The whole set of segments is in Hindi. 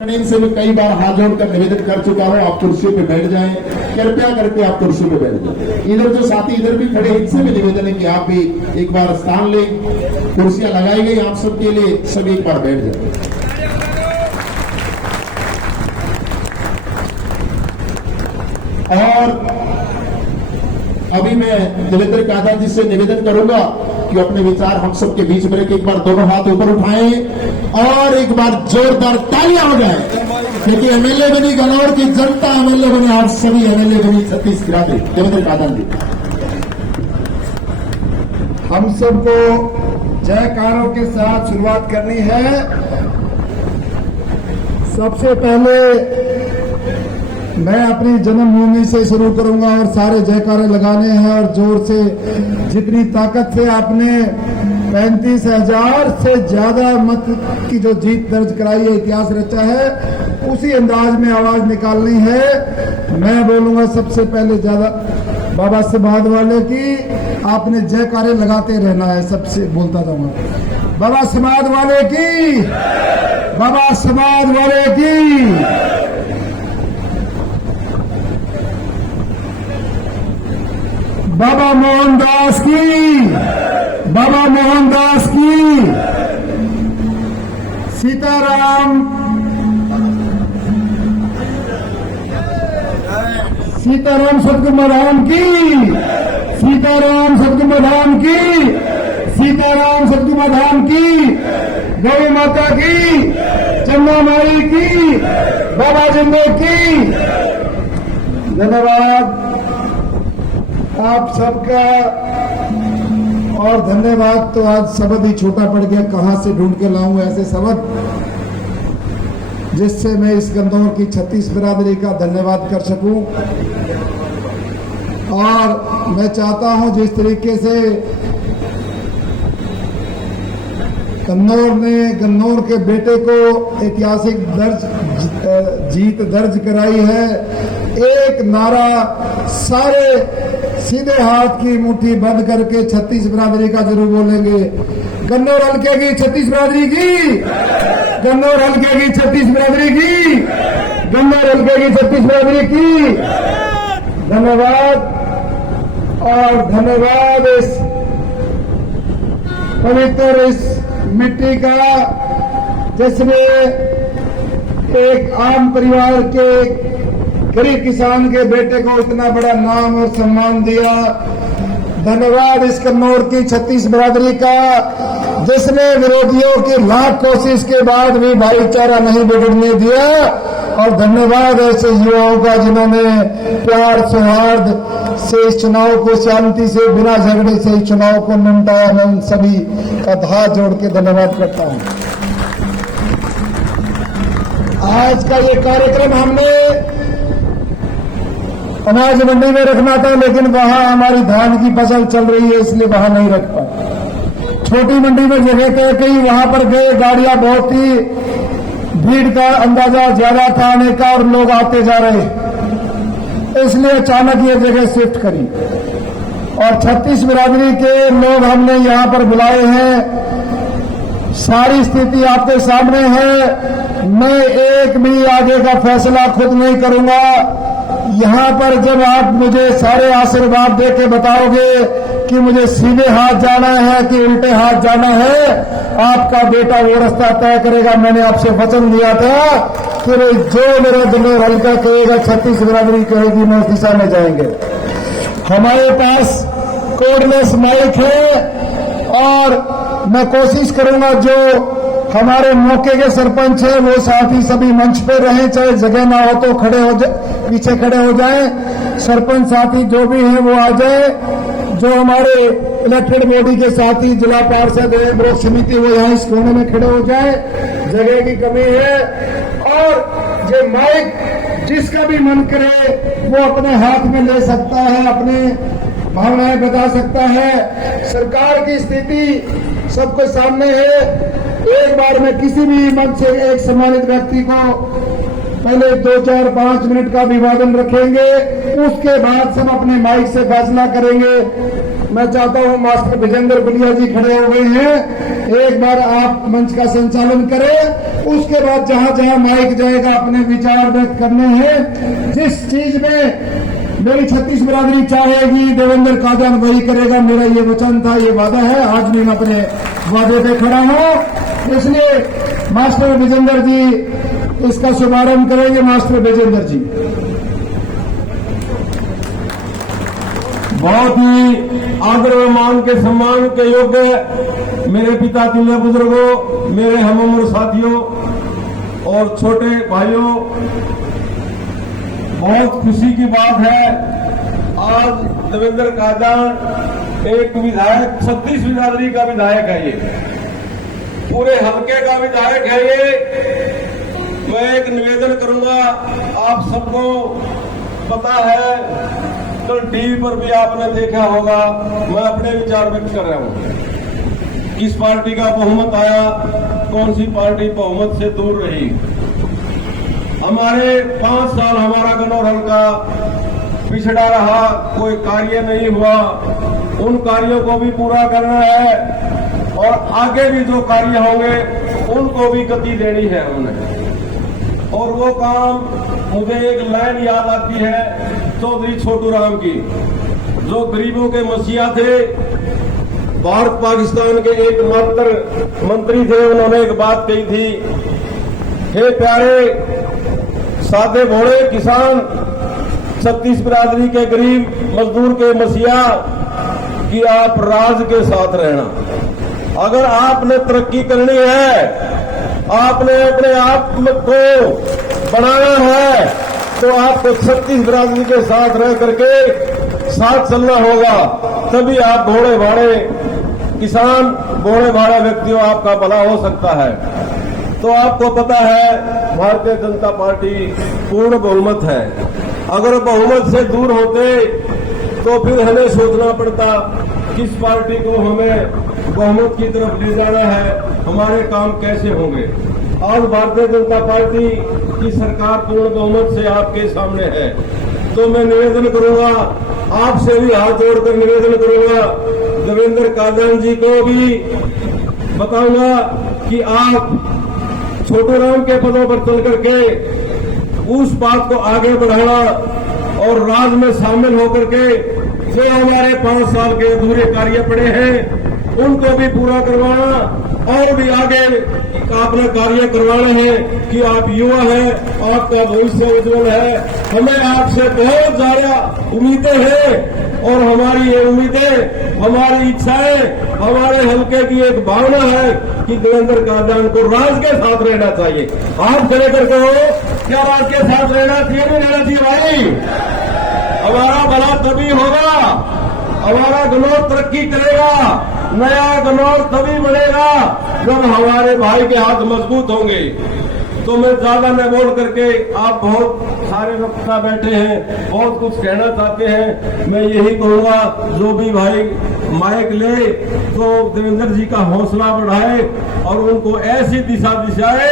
से मैं कई बार हाथ जोड़कर निवेदन कर चुका हूं, आप कुर्सियों पे बैठ जाएं, कृपया करके आप कुर्सियों पे बैठ जाएं। इधर जो साथी इधर भी खड़े, इनसे भी निवेदन है कि आप भी एक बार स्थान लें। कुर्सियां लगाई गई आप सबके लिए, सभी एक बार बैठ जाएं। और अभी मैं देवेंद्र कादा जी से निवेदन करूंगा कि अपने विचार हम सबके बीच में रख, एक बार दोनों हाथ ऊपर उठाएं और एक बार जोरदार तालियां हो जाए, क्योंकि एमएलए बनी गन्नौर की जनता, एमएलए बने आप सभी, एमएलए बनी छत्तीसगढ़ के देवेंद्र कादा जी। हम सबको जयकारों के साथ शुरुआत करनी है। सबसे पहले मैं अपनी जन्मभूमि से शुरू करूंगा और सारे जयकारे लगाने हैं और जोर से, जितनी ताकत से आपने 35,000 से ज्यादा मत की जो जीत दर्ज कराई है, इतिहास रचा है, उसी अंदाज में आवाज निकालनी है। मैं बोलूंगा सबसे पहले ज्यादा बाबा समाज वाले की, आपने जयकारे लगाते रहना है। सबसे बोलता जाऊंगा बाबा समाज वाले की, बाबा समाज वाले की। बाबा मोहनदास की, बाबा मोहनदास की। सीताराम, सीताराम सतगुरुधाम की, सीताराम सतगुरुधाम की, सीताराम सतगुरुधाम की। गौ माता की, चंदा माई की, बाबा जिंदो की। धन्यवाद आप सबका। और धन्यवाद तो आज शब्द ही छोटा पड़ गया, कहां से ढूंढ के लाऊं ऐसे शब्द जिससे मैं इस गन्नौर की 36 बिरादरी का धन्यवाद कर सकूं। और मैं चाहता हूं जिस तरीके से गन्नौर के बेटे को ऐतिहासिक जीत दर्ज कराई है, एक नारा सारे सीधे हाथ की मुट्ठी बंद करके 36 बिरादरी का जरूर बोलेंगे। गन्नौर हल्के की 36 बिरादरी की, गन्नौर हल्के की 36 बिरादरी की, गन्नौर हल्के की 36 बिरादरी की। धन्यवाद। और धन्यवाद इस पवित्र इस मिट्टी का, जिसने एक आम परिवार के गरीब किसान के बेटे को इतना बड़ा नाम और सम्मान दिया। धन्यवाद इस कन्नौर की 36 बिरादरी का, जिसने विरोधियों की लाख कोशिश के बाद भी भाईचारा नहीं बिगड़ने दिया। और धन्यवाद ऐसे युवाओं का जिन्होंने प्यार सौहार्द से इस चुनाव को, शांति से, बिना झगड़े से इस चुनाव को निपटाया। मैं उन सभी का हाथ जोड़ के धन्यवाद करता हूं। आज का ये कार्यक्रम हमने अनाज मंडी में रखना था, लेकिन वहां हमारी धान की फसल चल रही है, इसलिए वहां नहीं रख पाए। छोटी मंडी में जगह तय की, वहां पर गए, गाड़ियां बहुत ही, भीड़ का अंदाजा ज्यादा था आने का और लोग आते जा रहे, इसलिए अचानक ये जगह शिफ्ट करी। और 36 बिरादरी के लोग हमने यहां पर बुलाए हैं। सारी स्थिति आपके सामने है। मैं एक भी आगे का फैसला खुद नहीं करूंगा। यहां पर जब आप मुझे सारे आशीर्वाद दे के बताओगे कि मुझे सीधे हाथ जाना है कि उल्टे हाथ जाना है, आपका बेटा वो रास्ता तय करेगा। मैंने आपसे वचन दिया था कि जो मेरा गन्नौर हल्का कहेगा, 36 बिरादरी कहेगी, मैं उस दिशा में जाएंगे। हमारे पास कोर्डलेस माइक है और मैं कोशिश करूंगा जो हमारे मौके के सरपंच हैं वो साथी सभी मंच पे रहें, चाहे जगह ना हो तो खड़े हो जाए, पीछे खड़े हो जाएं। सरपंच साथी जो भी हैं वो आ जाए। जो हमारे इलेक्टेड बॉडी के साथी, जिला पार्षद है, ब्लॉक समिति, वो यहाँ इस कोने में खड़े हो जाए, जगह की कमी है। और जो माइक जिसका भी मन करे वो अपने हाथ में ले सकता है, अपने भावनाएं बता सकता है। सरकार की स्थिति सबके सामने है। एक बार में किसी भी मंच से एक सम्मानित व्यक्ति को पहले 2, 4, 5 मिनट का अभिवादन रखेंगे, उसके बाद सब अपने माइक से फैसला करेंगे। मैं चाहता हूं मास्टर विजेंद्र गुलिया जी खड़े हो गए हैं, एक बार आप मंच का संचालन करें। उसके बाद जहां जहां माइक जाएगा अपने विचार व्यक्त करने हैं। जिस चीज में मेरी छत्तीस बिरादरी चाहेगी देवेंद्र कादियान वही करेगा, मेरा ये वचन था, ये वादा है। आज मैं अपने वादे पे खड़ा हूं, इसलिए मास्टर विजेंद्र जी इसका शुभारंभ करेंगे। मास्टर विजेंद्र जी। बहुत ही आदर व मान के सम्मान के योग्य मेरे पिता तुल्य बुजुर्गों, मेरे हम उम्र साथियों और छोटे भाइयों, बहुत खुशी की बात है आज देवेंद्र कादियान एक विधायक, 36 बिरादरी का विधायक है, ये पूरे हल्के का विधायक है। ये मैं एक निवेदन करूंगा, आप सबको पता है, कल टीवी पर भी आपने देखा होगा, मैं अपने विचार व्यक्त कर रहा हूं। किस पार्टी का बहुमत आया, कौन सी पार्टी बहुमत से दूर रही। हमारे 5 साल हमारा गन्नौर हल्का पिछड़ा रहा, कोई कार्य नहीं हुआ, उन कार्यों को भी पूरा करना है और आगे भी जो कार्य होंगे उनको भी गति देनी है उन्हें। और वो काम मुझे एक लाइन याद आती है चौधरी छोटू राम की, जो गरीबों के मसीहा थे, भारत पाकिस्तान के एकमात्र मंत्री थे। उन्होंने एक बात कही थी, हे प्यारे सादे भोले किसान, 36 बिरादरी के गरीब मजदूर के मसीहा, कि आप राज के साथ रहना। अगर आपने तरक्की करनी है, आपने अपने आप को बढ़ाना है, तो आपको 36 बिरादरी के साथ रह करके साथ चलना होगा, तभी आप भोले भाड़े किसान, भोले भाड़े व्यक्तियों आपका भला हो सकता है। तो आपको पता है भारतीय जनता पार्टी पूर्ण बहुमत है। अगर बहुमत से दूर होते तो फिर हमें सोचना पड़ता किस पार्टी को हमें बहुमत की तरफ ले जाना है, हमारे काम कैसे होंगे। आज भारतीय जनता पार्टी की सरकार पूर्ण बहुमत से आपके सामने है, तो मैं निवेदन करूंगा, आपसे भी हाथ जोड़कर निवेदन करूंगा, देवेंद्र कादियान जी को भी बताऊंगा कि आप छोटू राम के पदों पर चल करके उस बात को आगे बढ़ाना और राज में शामिल होकर के जो हमारे 5 साल के अधूरे कार्य पड़े हैं उनको भी पूरा करवाना और भी आगे अपना कार्य करवाना है कि आप युवा हैं, आपका भविष्य उज्जवल है। हमें आपसे बहुत ज्यादा उम्मीदें हैं और हमारी ये उम्मीदें, हमारी इच्छाएं, हमारे हल्के की एक भावना है कि देवेंद्र कादियान को राज के साथ रहना चाहिए। आप खड़े करके हो, क्या राज के साथ रहना चाहिए, नहीं रहना चाहिए भाई? हमारा भला तभी होगा, हमारा गन्नौर तरक्की करेगा, नया गन्नौर तभी बनेगा जब हमारे भाई के हाथ मजबूत होंगे। तो मैं ज्यादा न बोल करके, आप बहुत सारे वक्ता बैठे हैं, बहुत कुछ कहना चाहते हैं, मैं यही कहूंगा जो भी भाई माइक ले तो देवेंद्र जी का हौसला बढ़ाए और उनको ऐसी दिशा दिशाए,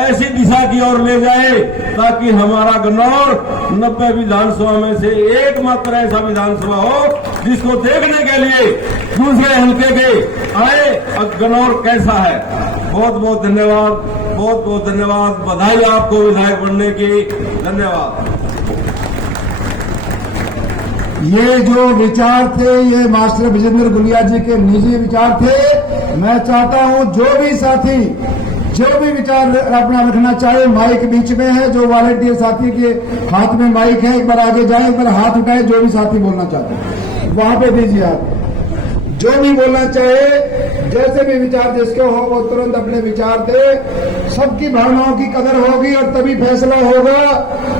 ऐसी दिशा की ओर ले जाए ताकि हमारा गन्नौर 90 विधानसभा में से एकमात्र ऐसा विधानसभा हो जिसको देखने के लिए दूसरे हल्के के आए गन्नौर कैसा है। बहुत बहुत धन्यवाद, बहुत बहुत धन्यवाद, बधाई आपको विधायक बनने की, धन्यवाद। ये जो विचार थे ये मास्टर विजेंद्र गुलिया जी के निजी विचार थे। मैं चाहता हूं जो भी साथी जो भी विचार अपना रखना चाहे, माइक बीच में है, जो वॉलंटियर साथी के हाथ में माइक है एक बार आगे जाए, एक बार हाथ उठाए, जो भी साथी बोलना चाहते हैं वहां पे दीजिए आप। जो भी बोलना चाहे, जैसे भी विचार जिसके हो वो तुरंत अपने विचार दे। सबकी भावनाओं की कदर होगी और तभी फैसला होगा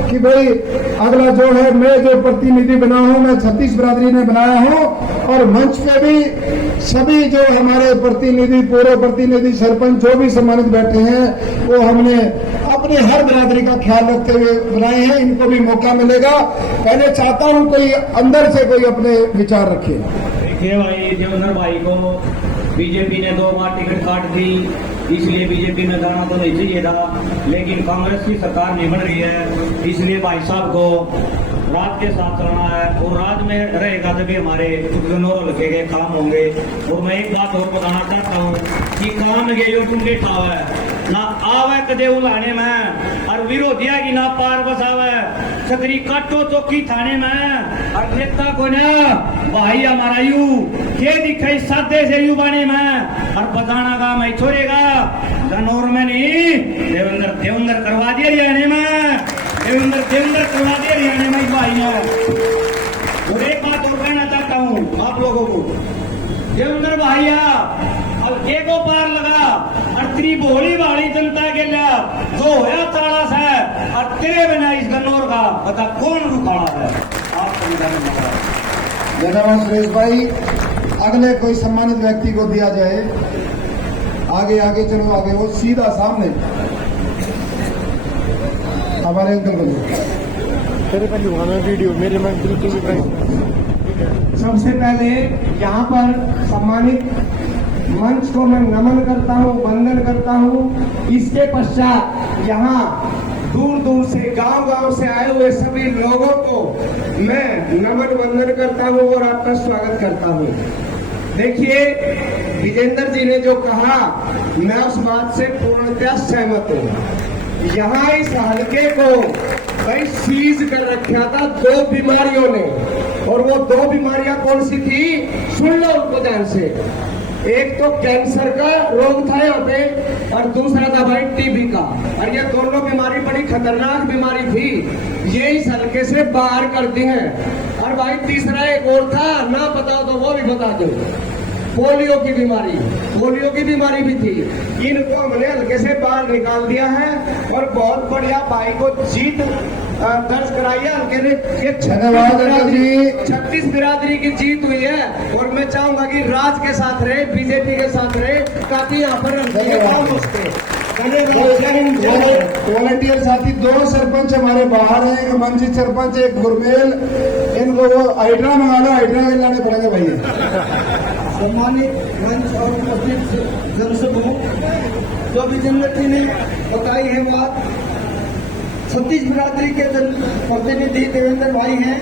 कि भाई अगला जो है, मैं जो प्रतिनिधि बना हूं, मैं 36 बिरादरी ने बनाया हूं और मंच पे भी सभी जो हमारे प्रतिनिधि, पूरे प्रतिनिधि, सरपंच जो भी सम्मानित बैठे हैं वो हमने अपने हर बिरादरी का ख्याल रखते हुए बनाए हैं। इनको भी मौका मिलेगा। पहले चाहता हूं कोई अंदर से कोई अपने विचार रखे। देखिए भाई, देवेंद्र भाई को बीजेपी ने 2 बार टिकट काट दी, इसलिए बीजेपी में जाना तो नहीं चाहिए था, लेकिन कांग्रेस की सरकार नहीं बन रही है, इसलिए भाई साहब को राज के साथ चलना है और राज में रहेगा तभी हमारे गनौर हल्के के काम होंगे। और मैं एक बात और बताना चाहता हूँ कि काम गए तुम बैठा हुआ है ना आवे कदे उलाने में और विरोधिया की ना पार बसावे छतरी काटो चौकी थाने में और नेता को ना भाई हमारा यू के दिखाई सादे से यू बाने में और बताना का मैं छोड़ेगा गनौर में नहीं देवेंद्र करवा दिया हरियाणा में देवेंद्र करवा दिया हरियाणा में भाई है। और एक बात और कहना चाहता हूँ आप लोगों को, देवेंद्र भैया हल्के को पार लगा और तेरी भोली भाली जनता के लिए जो है ताड़ास है और तेरे बिना इस गन्नौर का बता कौन रुकाड़ा है आप समझाने लगा। धन्यवाद सुरेश भाई। अगले कोई सम्मानित व्यक्ति को दिया जाए। आगे चलो, आगे वो सीधा सामने हमारे अंकल वीडियो मेरे में बिल्कुल। सबसे पहले यहाँ पर सम्मानित मंच को मैं नमन करता हूँ, वंदन करता हूँ। इसके पश्चात यहाँ दूर दूर से गांव से आए हुए सभी लोगों को मैं नमन वंदन करता हूँ और आपका स्वागत करता हूँ। देखिए, विजेंद्र जी ने जो कहा मैं उस बात से पूर्णतः सहमत हूँ। यहाँ इस हल्के को भाई सीज कर रखा था 2 बीमारियों ने, और वो 2 बीमारियां कौन सी थी सुन लो उनको ध्यान से। एक तो कैंसर का रोग था यहाँ पे और दूसरा था भाई टीबी का, और ये दोनों बीमारी बड़ी खतरनाक बीमारी थी, ये इस हल्के से बाहर करती हैं। और भाई तीसरा एक और था, ना पता तो वो भी बता दो, पोलियो की बीमारी भी थी। इनको हमने हल्के से बाहर निकाल दिया है और बहुत बढ़िया भाई को जीत दर्ज कराई है हल्के ने। ये 36 बिरादरी की जीत हुई है और मैं चाहूंगा कि राज के साथ रहे, बीजेपी के साथ रहे, ताकि यहाँ पर वॉलंटियर साथी 2 सरपंच हमारे बाहर हैं, एक मंजी सरपंच, एक गुरमेल। इनको वो हाइड्रा मंगा लो, हाइड्रा लाने पड़ेंगे भाई। सम्मानित मंच और उपस्थित जनसमूह, जो विजेंद्र जी ने बताई है बात, 36 बिरादरी के प्रतिनिधि देवेंद्र भाई हैं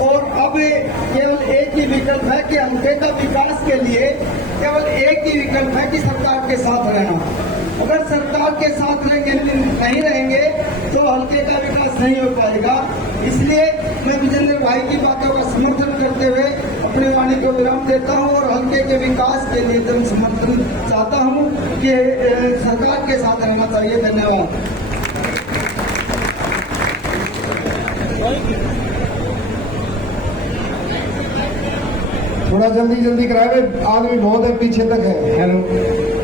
और अब केवल एक ही विकल्प है कि हल्के का विकास के लिए केवल एक ही विकल्प है कि सरकार के साथ रहना। अगर सरकार के साथ नहीं रहेंगे तो हल्के का विकास नहीं हो पाएगा। इसलिए मैं विजेंद्र भाई की बातों का समर्थन करते हुए अपनी वाणी को विराम देता हूं और हल्के के विकास के लिए जन समर्थन चाहता हूं कि सरकार के साथ रहना चाहिए। धन्यवाद। थोड़ा जल्दी कराए, आदमी बहुत है पीछे तक है। हेलो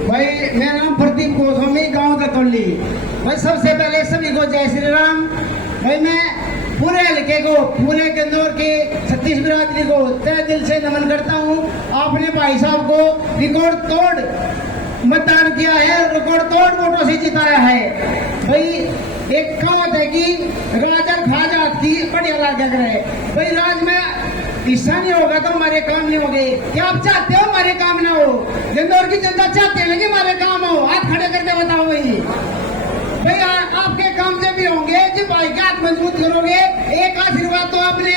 भाई, मेरा नाम प्रदीप गोस्वामी, गांव दतौली। भाई सबसे पहले सभी को जय श्री राम। भाई मैं पूरे हल्के को, पूरे गन्नौर की 36 बिरादरी को तहे दिल से नमन करता हूं। आपने भाई साहब को रिकॉर्ड तोड़ मतदान किया है, रिकॉर्ड तोड़ वोटों से जिताया है। भाई एक कहावत है कि राजा खा जाती बढ़िया लागा करे। भाई राज में हिस्सा नहीं होगा तो हमारे काम नहीं होंगे। क्या आप चाहते हो हमारे काम ना हो? गन्नौर की जनता चाहते हैं कि हमारे काम हो? हाथ खड़े करके बताओ भाई आपके काम जब भी होंगे कि भाई का हाथ मजबूत करोगे। एक आशीर्वाद तो आपने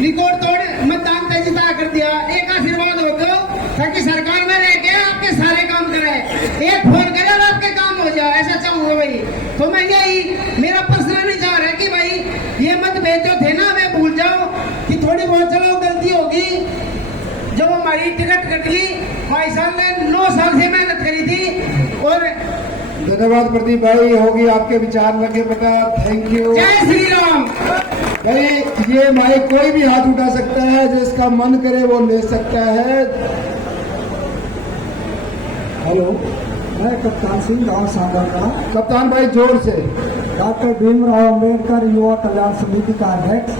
रिकॉर्ड तोड़ मतदान तय जिता कर दिया, एक आशीर्वाद हो गया ताकि सरकार में रह के आपके सारे काम करे, एक फोन करे और आपके काम हो जाए, ऐसा चाहूंगा भाई। तो मैं यही मेरा पर्सनल विचार है कि भाई ये मतभेद जो थे ना मैं भूल जाओ कि थोड़ी बहुत चलो गलती होगी। जब हमारी टिकट कट गई, भाई साहब ने 9 साल से मेहनत करी थी। और धन्यवाद प्रदीप भाई, होगी आपके विचार लगे बेटा, थैंक यू। जय श्री राम। भाई ये माइक कोई भी हाथ उठा सकता है, जिसका मन करे वो ले सकता है। हेलो, मैं कप्तान सिंह, गांव सागर का। कप्तान भाई जोर से। डॉक्टर भीमराव अम्बेडकर युवा कल्याण समिति का अध्यक्ष,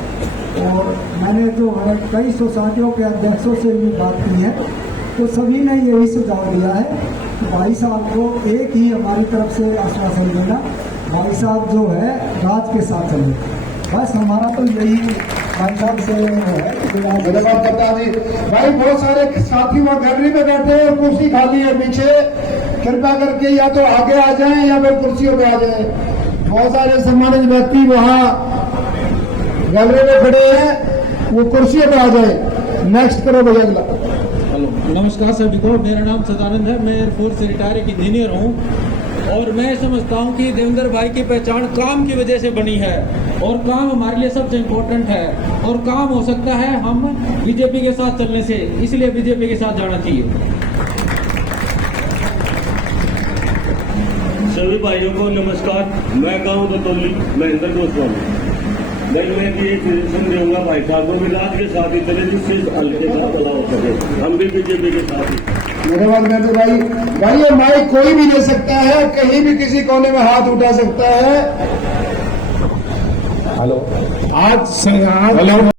और मैंने जो है कई सोसाइटियों के अध्यक्षों से भी बात की है, तो सभी ने यही सुझाव दिया है कि भाई साहब को एक ही हमारी तरफ से आश्वासन देना, भाई साहब जो है राज के साथ चले। बस हमारा तो यही भाई साहब से है। धन्यवाद कप्तान जी। भाई बहुत सारे साथी वहाँ गैलरी में बैठे हैं और कुर्सी खाली है पीछे, कृपया करके या तो आगे आ जाएं या फिर कुर्सियों पे आ जाएं। बहुत सारे सम्मानित व्यक्ति वहाँ गैलरी में खड़े हैं, वो कुर्सियों पे आ जाए। नेक्स्ट करो भैया अगला। हेलो, नमस्कार सभी को। मेरा नाम सदानंद है। मैं एयरफोर्स से रिटायर एक इंजीनियर हूँ और मैं समझता हूँ कि देवेंद्र भाई की पहचान काम की वजह से बनी है और काम हमारे लिए सबसे इम्पोर्टेंट है और काम हो सकता है हम बीजेपी के साथ चलने से, इसलिए बीजेपी के साथ जाना चाहिए। सभी भाइयों को नमस्कार। मैं गाँव दतौली महेंद्र गोस्वामी। मैं भी एक सजेशन दूंगा भाई साहब को, विराट के साथ ही चले जिससे हल्के का भला हो सके। हम भी बीजेपी के साथ ही। धन्यवाद मेरे भाई। ये माइक कोई भी ले सकता है, कहीं भी किसी कोने में हाथ उठा सकता है। हेलो आज हेलो